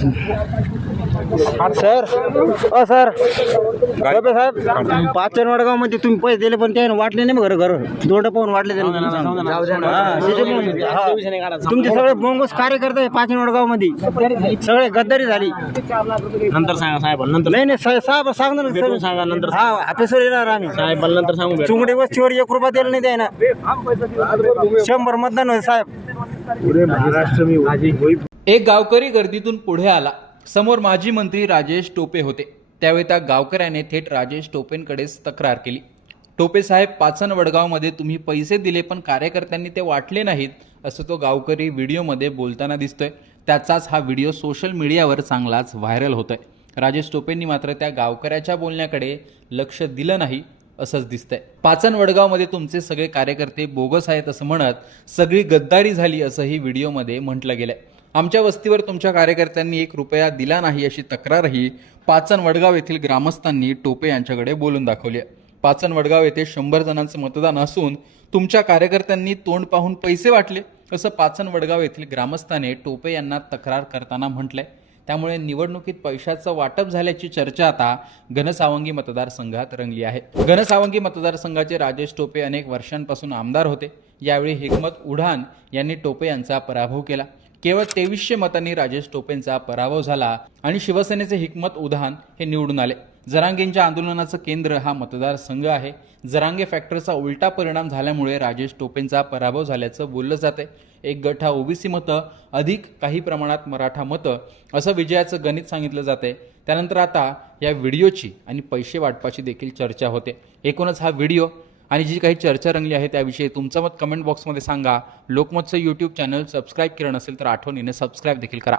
Sir अ sir. गप्पे साहेब पाचन वडगावमध्ये तुम्ही पैसे दिले पण त्याने वाटले नाही मग घर. घर दोंड पाहून वाटले त्याने. हा, त्याच्यामुळे- हा. तुमचे सगळे बोंगोस कार्यकर्ते पाचन वडगावमध्ये सगळे गद्दारी झाली. नंतर सांगा साहेब नंतर नाही नाही साहेब साहेब सांगणार ना भेटून. सांगा नंतर हा ऑफिसवर येणार आम्ही. साहेब नंतर सांगू भेटू. चुंगडी वस्तीवर एक रुपया दिला नाही द्यायना शंभर मतदान होईल साहेब. एक गावकरी गर्दीतून पुढे आला. समोर माजी मंत्री राजेश टोपे होते. त्यावेळी त्या गावकऱ्याने थेट राजेश टोपेंकडेच तक्रार केली. टोपे साहेब पाचन वडगावमध्ये तुम्ही पैसे दिले पण कार्यकर्त्यांनी ते वाटले नाहीत असं तो गावकरी व्हिडिओमध्ये बोलताना दिसतोय. त्याचाच हा व्हिडिओ सोशल मीडियावर चांगलाच व्हायरल होतोय. राजेश टोपेंनी मात्र त्या गावकऱ्याच्या बोलण्याकडे लक्ष दिलं नाही असंच दिसतंय. पाचन वडगावमध्ये तुमचे सगळे कार्यकर्ते बोगस आहेत असं म्हणत सगळी गद्दारी झाली असंही व्हिडिओमध्ये म्हटलं गेलंय. आमच्या वस्तीवर तुमच्या कार्यकर्त्यांनी एक रुपया दिला नाही अशी तक्रारही पाचन वडगाव येथील ग्रामस्थांनी टोपे यांच्याकडे बोलून दाखवली. आहे पाचन वडगाव येथे शंभर जणांचं मतदान असून तुमच्या कार्यकर्त्यांनी तोंड पाहून पैसे वाटले असं पाचन वडगाव येथील ग्रामस्थाने टोपे यांना तक्रार करताना म्हटलंय. त्यामुळे निवडणुकीत पैशाचं वाटप झाल्याची चर्चा आता घनसावंगी मतदारसंघात रंगली आहे. घनसावंगी मतदारसंघाचे राजेश टोपे अनेक वर्षांपासून आमदार होते. यावेळी हिकमत उढान यांनी टोपे यांचा पराभव केला. केवळ तेवीसशे मतांनी राजेश टोपेंचा पराभव झाला आणि शिवसेनेचे हिकमत उधान हे निवडून आले. जरांगेंच्या आंदोलनाचं केंद्र हा मतदारसंघ आहे. जरांगे फॅक्टरचा उलटा परिणाम झाल्यामुळे राजेश टोपेंचा पराभव झाल्याचं बोललं जाते एक गट हा ओबीसी मतं अधिक काही प्रमाणात मराठा मतं असं विजयाचं गणित सांगितलं जाते त्यानंतर आता या व्हिडिओची आणि पैसे वाटपाची देखील चर्चा होते. एकूणच हा व्हिडिओ आणि जी काही चर्चा रंगली आहे त्याविषयी तुमचं मत कमेंट बॉक्समध्ये सांगा. लोकमतचं यूट्यूब चॅनल सबस्क्राईब केलं नसेल तर आठवणीने सबस्क्राईब देखील करा.